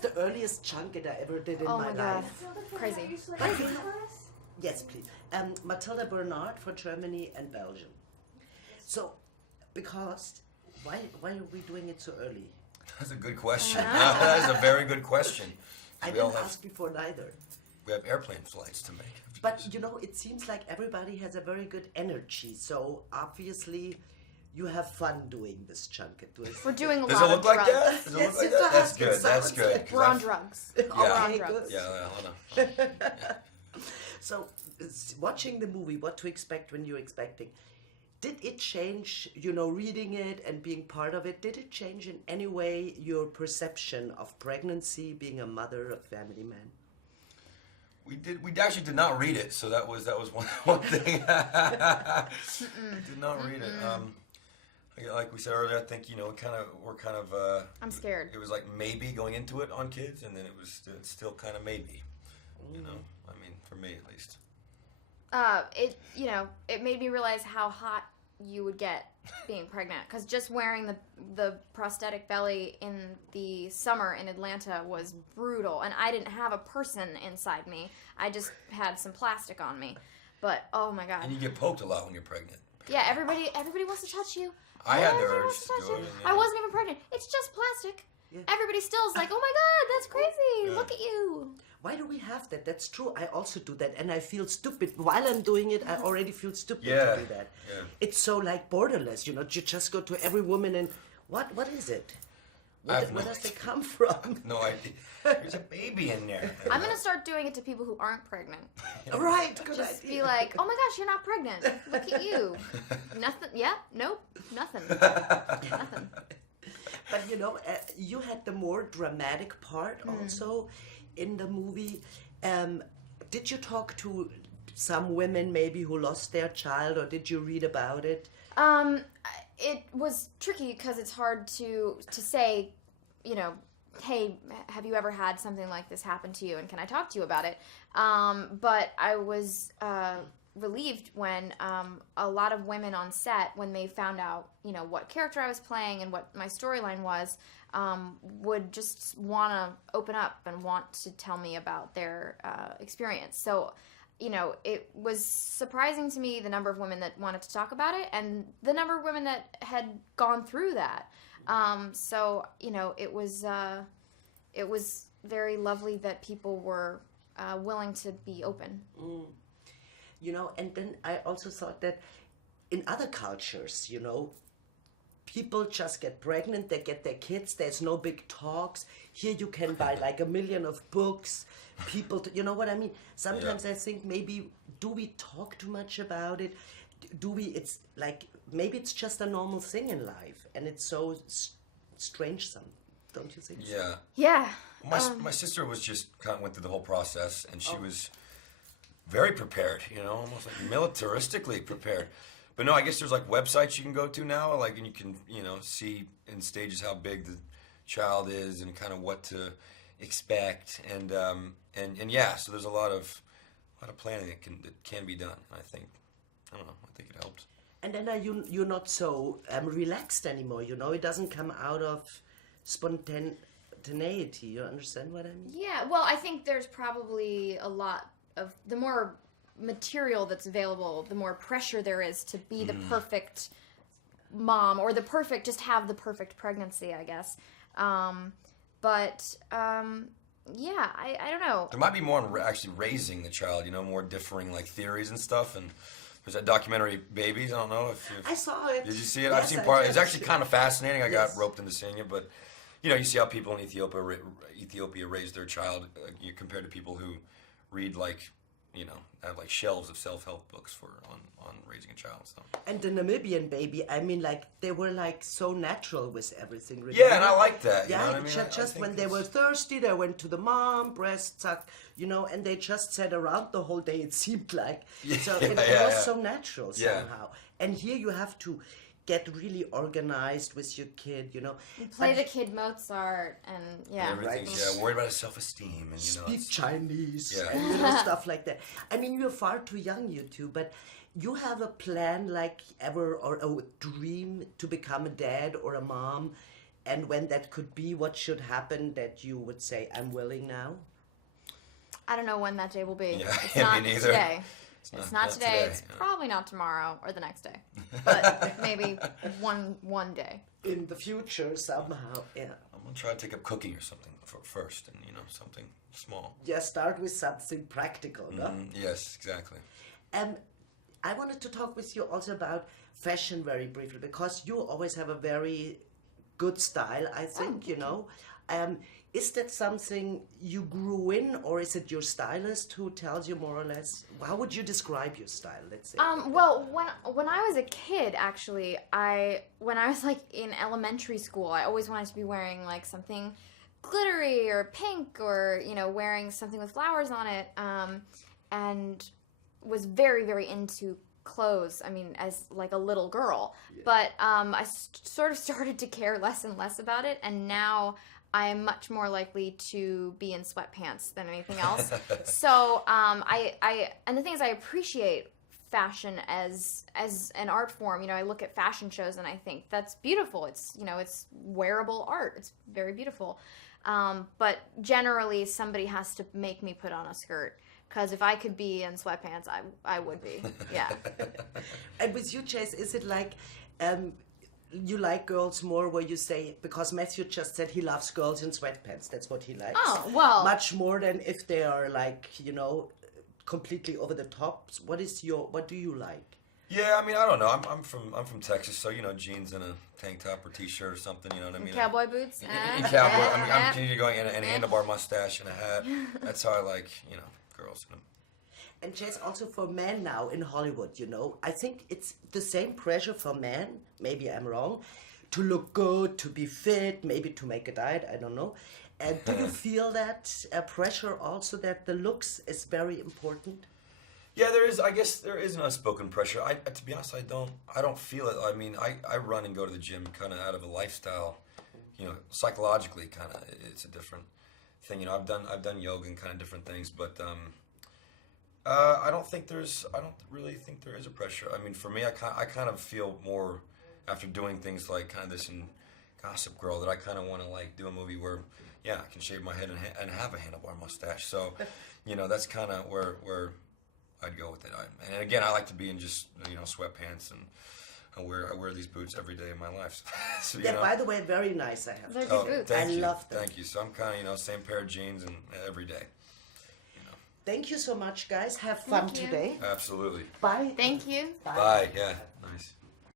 It's the earliest junket I ever did in Oh my my God. life. Crazy. Yes, please. Matilda Bernard for Germany and Belgium. So, because, why are we doing it so early? That's a good question. That is a very good question. I didn't ask before neither. We have airplane flights to make. But, it seems like everybody has a very good energy. So, obviously, you have fun doing this junket. We're doing a Does lot it of look like drugs. that? Does it Yes, look like it that? That's does. good. It That's sounds good. like We're on drugs. Yeah. We're on Okay, drugs. good. Yeah, I know. So, watching the movie, what to expect when you're expecting, did it change, reading it and being part of it, did it change in any way your perception of pregnancy, being a mother, a family man? We actually did not read it, so that was one thing. Did not read it. Like we said earlier, I think we're kind of. I'm scared. It was like maybe going into it on kids, and then it's still kind of maybe. I mean, for me at least. It made me realize how hot you would get being pregnant, because just wearing the prosthetic belly in the summer in Atlanta was brutal, and I didn't have a person inside me. I just had some plastic on me. But oh my God. And you get poked a lot when you're pregnant. Yeah, everybody wants to touch you. I had the Everybody urge wants to touch do you. it. I wasn't even pregnant. It's just plastic. Yeah. Everybody still is like, oh my God, that's crazy. Yeah. Look at you. Why do we have that? That's true. I also do that, and I feel stupid. While I'm doing it, I already feel stupid to do that. Yeah. It's so like borderless, you just go to every woman and, what is it? Where does it come from? No idea. There's a baby in there. I'm going to start doing it to people who aren't pregnant. Right, good Just idea. be like, oh my gosh, you're not pregnant. Look at you. Nothing. Yeah, nope, nothing. Nothing. But you had the more dramatic part also in the movie. Did you talk to some women maybe who lost their child, or did you read about it? It was tricky because it's hard to say, hey, have you ever had something like this happen to you, and can I talk to you about it? But I was relieved when a lot of women on set, when they found out, what character I was playing and what my storyline was, would just want to open up and want to tell me about their experience. So, it was surprising to me the number of women that wanted to talk about it and the number of women that had gone through that. So, it was very lovely that people were willing to be open. And then I also thought that in other cultures, people just get pregnant, they get their kids, there's no big talks. Here you can buy like 1 million of books. People, you know what I mean? Sometimes I think maybe, do we talk too much about it? It's like, maybe it's just a normal thing in life, and it's so strange, don't you think? Yeah. Yeah. My sister was just kind of went through the whole process, and she was very prepared, almost like militaristically prepared. But no, I guess there's like websites you can go to now, and you can, see in stages how big the child is and kind of what to expect, and yeah, so there's a lot of planning that can be done. I think it helped. And then you're not so relaxed anymore. It doesn't come out of spontaneity. You understand what I mean? Yeah. Well, I think there's probably a lot of, the more material that's available, the more pressure there is to be the perfect mom, or just have the perfect pregnancy, I guess. Yeah, I don't know. There might be more on actually raising the child, more differing like theories and stuff. And there's that documentary Babies. I don't know if I saw it. Did you see it? Yes, I've seen part. did. It's actually kind of fascinating. I got Yes. roped into seeing it, but you see how people in Ethiopia raise their child compared to people who read have like shelves of self-help books on raising a child. So. And the Namibian baby, I mean, they were so natural with everything. Really. Yeah, and I like that. Yeah, you know what I mean? just I when they were thirsty, they went to the mom, breast sucked, and they just sat around the whole day. It seemed like it was so natural somehow. And here you have to get really organized with your kid, You play the kid Mozart, and Everything's worried about his self-esteem and speak Chinese Yeah. and stuff like that. I mean, you're far too young, you two, but you have a plan ever or a dream to become a dad or a mom And when that could be, what should happen that you would say, I'm willing now? I don't know when that day will be. Yeah, It's me not neither. today. It's not today. It's yeah. probably not tomorrow or the next day. But maybe one day. In the future, somehow, yeah. I'm gonna try to take up cooking or something first, and something small. Yeah, start with something practical, no? Yes, exactly. I wanted to talk with you also about fashion very briefly, because you always have a very good style, I think, Is that something you grew in, or is it your stylist who tells you more or less? How would you describe your style, let's say? Well, when I was a kid, actually, when I was like in elementary school, I always wanted to be wearing like something glittery or pink, or wearing something with flowers on it, and was very, very into clothes. I mean, as like a little girl, but I sort of started to care less and less about it, and now I am much more likely to be in sweatpants than anything else. So, and the thing is, I appreciate fashion as an art form. I look at fashion shows and I think that's beautiful. It's, it's wearable art. It's very beautiful. But generally, somebody has to make me put on a skirt. Because if I could be in sweatpants, I would be. Yeah. And with you, Chace, is it like you like girls more where you say, because Matthew just said he loves girls in sweatpants, that's what he likes. Oh, well. Much more than if they are like, completely over the top. What do you like? Yeah, I mean, I don't know. I'm from Texas, so jeans and a tank top or t-shirt or something. You know what I mean? Cowboy boots. And cowboy. I mean, I'm continuing going and a handlebar mustache and a hat. That's how I like, girls. And Chace, also for men now in Hollywood, I think it's the same pressure for men, maybe I'm wrong, to look good, to be fit, maybe to make a diet, I don't know. And do you feel that pressure also, that the looks is very important? Yeah, there is. I guess there is an unspoken pressure. To be honest, I don't feel it. I mean, I run and go to the gym kind of out of a lifestyle, psychologically kind of. It's a different thing. I've done yoga and kind of different things, but I don't really think there is a pressure. I mean, for me, I kind of feel more after doing things like kind of this in Gossip Girl that I kind of want to like do a movie where, I can shave my head and have a handlebar mustache. So, that's kind of where I'd go with it. And again, I like to be in just sweatpants, and I wear these boots every day of my life. So, By the way, very nice. I have. They're good boots. I love them. Thank you. So I'm kind of same pair of jeans and every day. Thank you so much, guys. Have fun today. Absolutely. Bye. Thank you. Bye. Yeah. Nice.